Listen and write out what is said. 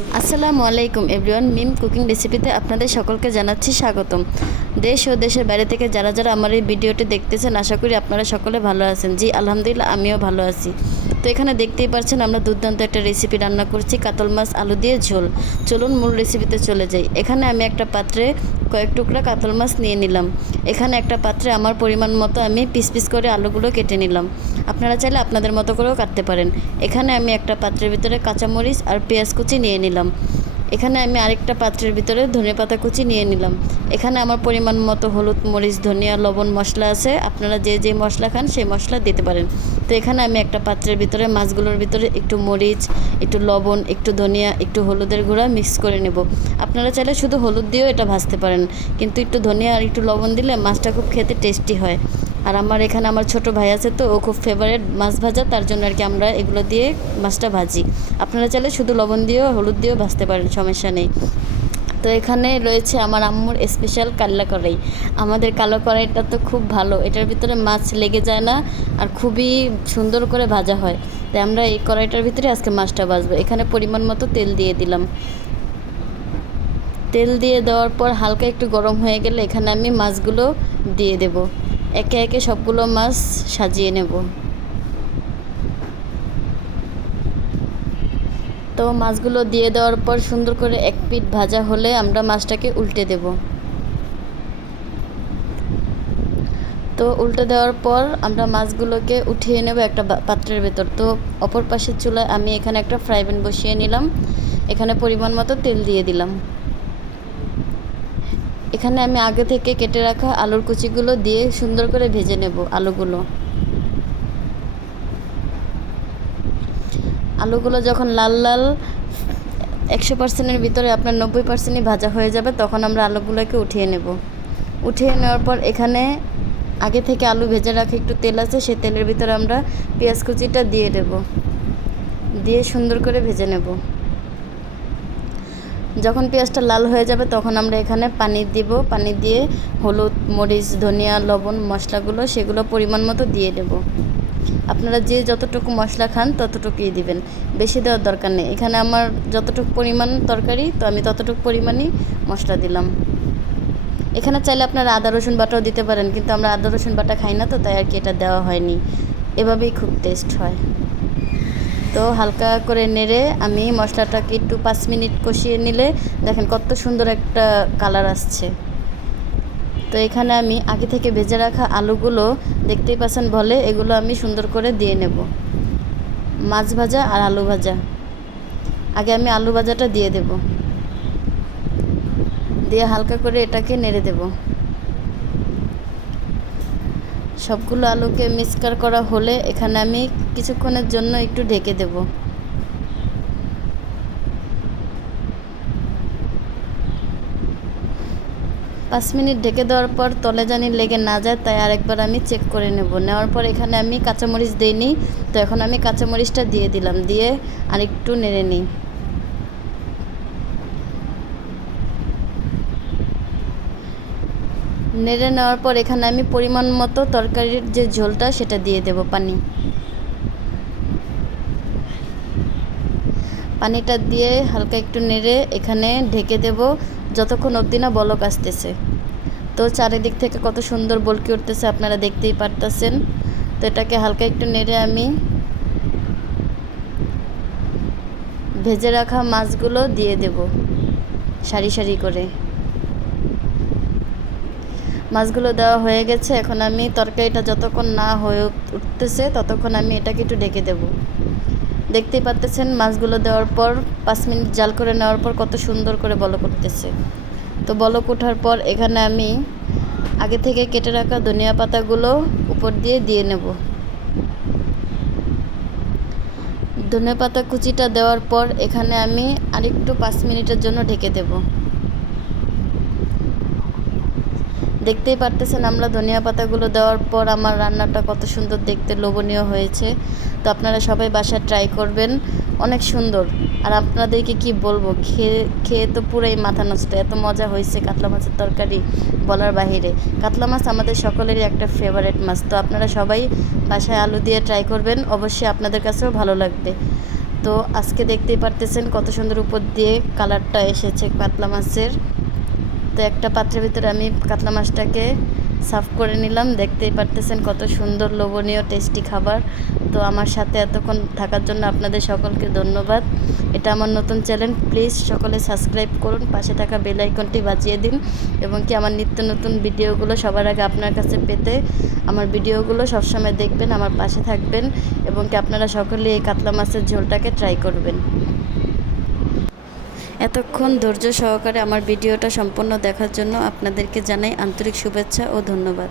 আসসালামু আলাইকুম এভরিওয়ান, মিম কুকিং রেসিপিতে আপনাদের সকলকে জানাচ্ছি স্বাগতম। দেশ ও দেশের বাইরে থেকে যারা যারা আমার এই ভিডিওটি দেখতেছেন, আশা করি আপনারা সকলে ভালো আছেন। জি আলহামদুলিল্লাহ, আমিও ভালো আছি। তো এখানে দেখতেই পাচ্ছেন আমরা দুর্দান্ত একটা রেসিপি রান্না করছি, কাতল মাছ আলু দিয়ে ঝোল। চলুন মূল রেসিপিতে চলে যাই। এখানে আমি একটা পাত্রে কয়েক টুকরা কাতল মাছ নিয়ে নিলাম। এখানে একটা পাত্রে আমার পরিমাণ মতো আমি পিস পিস করে আলুগুলো কেটে নিলাম। আপনারা চাইলে আপনাদের মতো করেও কাটতে পারেন। এখানে আমি একটা পাত্রের ভিতরে কাঁচামরিচ আর পেঁয়াজ কুচি নিয়ে নিলাম। এখানে আমি আরেকটা পাত্রের ভিতরে ধনেপাতা কুচি নিয়ে নিলাম। এখানে আমার পরিমাণ মতো হলুদ, মরিচ, ধনিয়া, লবণ, মশলা আছে। আপনারা যে যে মশলা খান সেই মশলা দিতে পারেন। তো এখানে আমি একটা পাত্রের ভিতরে মাছগুলোর ভিতরে একটু মরিচ, একটু লবণ, একটু ধনিয়া, একটু হলুদের গুঁড়া মিক্স করে নেব। আপনারা চাইলে শুধু হলুদ দিয়েও এটা ভাজতে পারেন, কিন্তু একটু ধনিয়া আর একটু লবণ দিলে মাছটা খুব খেতে টেস্টি হয়। আর এখানে আমার ছোট ভাই আছে, তো ও খুব ফেভারিট মাছ ভাজা, তার জন্য আর কি আমরা এগুলো দিয়ে মাছটা ভাজি। আপনারা চাইলে শুধু লবণ দিয়েও হলুদ দিয়েও ভাজতে পারেন, সমস্যা নেই। তো এখানে রয়েছে আমার আম্মুর স্পেশাল কাল্লা কড়াই। আমাদের কালো কড়াইটা তো খুব ভালো, এটার ভিতরে মাছ লেগে যায় না আর খুবই সুন্দর করে ভাজা হয়। তাই আমরা এই কড়াইটার ভিতরে আজকে মাছটা ভাজবো। এখানে পরিমাণ মতো তেল দিয়ে দিলাম। তেল দিয়ে দেওয়ার পর হালকা একটু গরম হয়ে গেলে এখানে আমি মাছগুলো দিয়ে দেব। একে একে সবগুলো মাছ সাজিয়ে নেব। তো মাছগুলো দিয়ে দেওয়ার পর সুন্দর করে এক পিঠ ভাজা হলে আমরা মাছটাকে উল্টে দেব। তো উল্টে দেওয়ার পর আমরা মাছগুলোকে উঠিয়ে নেব একটা পাত্রের ভেতর। তো অপর পাশের চুলায় আমি এখানে একটা ফ্রাই প্যান বসিয়ে নিলাম। এখানে পরিমাণ মতো তেল দিয়ে দিলাম। এখানে আমি আগে থেকে কেটে রাখা আলুর কুচিগুলো দিয়ে সুন্দর করে ভেজে নেব। আলুগুলো যখন লাল লাল 100%-এর ভিতরে আপনার 90%ই ভাজা হয়ে যাবে, তখন আমরা আলুগুলোকে উঠিয়ে নেব। উঠিয়ে নেওয়ার পর এখানে আগে থেকে আলু ভেজে রাখা একটু তেল আছে, সেই তেলের ভিতরে আমরা পেঁয়াজ কুচিটা দিয়ে দেব। দিয়ে সুন্দর করে ভেজে নেব। যখন পেঁয়াজটা লাল হয়ে যাবে তখন আমরা এখানে পানি দিব। পানি দিয়ে হলুদ, মরিচ, ধনিয়া, লবণ, মশলাগুলো সেগুলো পরিমাণ মতো দিয়ে দেব। আপনারা যে যতটুকু মশলা খান ততটুকুই দিবেন, বেশি দেওয়ার দরকার নেই। এখানে আমার যতটুকু পরিমাণ তরকারি, তো আমি ততটুকু পরিমাণই মশলা দিলাম। এখানে চাইলে আপনারা আদা রসুন বাটাও দিতে পারেন, কিন্তু আমরা আদা রসুন বাটা খাই না, তো তাই আর কি এটা দেওয়া হয়নি। এভাবেই খুব টেস্ট হয়। তো হালকা করে নেড়ে আমি মশলাটাকে একটু 5 মিনিট কষিয়ে নিলে দেখেন কত সুন্দর একটা কালার আসছে। তো এখানে আমি আগে থেকে ভেজে রাখা আলুগুলো দেখতেই পাচ্ছেন বলে, এগুলো আমি সুন্দর করে দিয়ে নেব। মাছ ভাজা আর আলু ভাজা, আগে আমি আলু ভাজাটা দিয়ে দেব। দিয়ে হালকা করে এটাকে নেড়ে দেব। সবগুলো আলুকে মিক্সচার করা হলে এখানে আমি কিছুক্ষণের জন্য একটু ঢেকে দেব। 5 মিনিট ঢেকে দেওয়ার পর তলে জানি লেগে না যায়, তাই আরেকবার আমি চেক করে নেব। নেওয়ার পর এখানে আমি কাঁচামরিচ দিইনি, তো এখন আমি কাঁচামরিচটা দিয়ে দিলাম। দিয়ে আরেকটু নেড়ে নিই। নেড়ে নেওয়ার পর এখানে আমি পরিমাণ মতো তরকারির যে ঝোলটা সেটা দিয়ে দেব। পানিটা দিয়ে হালকা একটু নেড়ে এখানে ঢেকে দেব যতক্ষণ অবধি না বলক আসতেছে। তো চারিদিক থেকে কত সুন্দর বলকি উঠতেছে, আপনারা দেখতেই পারতেছেন। তো এটাকে হালকা একটু নেড়ে আমি ভেজে রাখা মাছগুলো দিয়ে দেব সারি সারি করে। মাছগুলো দেওয়া হয়ে গেছে। এখন আমি তরকারিটা যতক্ষণ না হয়ে উঠতেছে ততক্ষণ আমি এটাকে একটু ঢেকে দেব। দেখতেই পাচ্ছেন মাছগুলো দেওয়ার পর 5 মিনিট জাল করে নেওয়ার পর কত সুন্দর করে বলক উঠতেছে। তো বলক ওঠার পর এখানে আমি আগে থেকে কেটে রাখা ধনিয়া পাতাগুলো উপর দিয়ে নেব। ধনিয়া পাতা কুচিটা দেওয়ার পর এখানে আমি আরেকটু 5 মিনিটের জন্য ঢেকে দেব। দেখতেই পারতেছেন আমরা ধনিয়া পাতাগুলো দেওয়ার পর আমার রান্নাটা কত সুন্দর দেখতে, লোভনীয় হয়েছে। তো আপনারা সবাই বাসায় ট্রাই করবেন, অনেক সুন্দর। আর আপনাদেরকে কি বলবো, খেয়ে তো পুরাই মাথা নষ্ট, এত মজা হয়েছে। কাতলা মাছের তরকারি বলার বাহিরে। কাতলা মাছ আমাদের সকলেরই একটা ফেভারিট মাছ। তো আপনারা সবাই বাসায় আলু দিয়ে ট্রাই করবেন, অবশ্যই আপনাদের কাছেও ভালো লাগবে। তো আজকে দেখতেই পারতেছেন কত সুন্দর উপর দিয়ে কালারটা এসেছে কাতলা মাছের। তো একটা পাত্রের ভিতরে আমি কাতলা মাছটাকে সার্ভ করে নিলাম। দেখতেই পারতেছেন কত সুন্দর লোভনীয় টেস্টি খাবার। তো আমার সাথে এতক্ষণ থাকার জন্য আপনাদের সকলকে ধন্যবাদ। এটা আমার নতুন চ্যানেল, প্লিজ সকলে সাবস্ক্রাইব করুন, পাশে থাকা বেল আইকনটি বাজিয়ে দিন এবং কি আমার নিত্য নতুন ভিডিওগুলো সবার আগে আপনার কাছে পেতে আমার ভিডিওগুলো সবসময় দেখবেন, আমার পাশে থাকবেন এবং কি আপনারা সকলে এই কাতলা মাছের ঝোলটাকে ট্রাই করবেন। এতক্ষণ ধৈর্য সহকারে আমার ভিডিওটা সম্পূর্ণ দেখার জন্য আপনাদেরকে জানাই আন্তরিক শুভেচ্ছা ও ধন্যবাদ।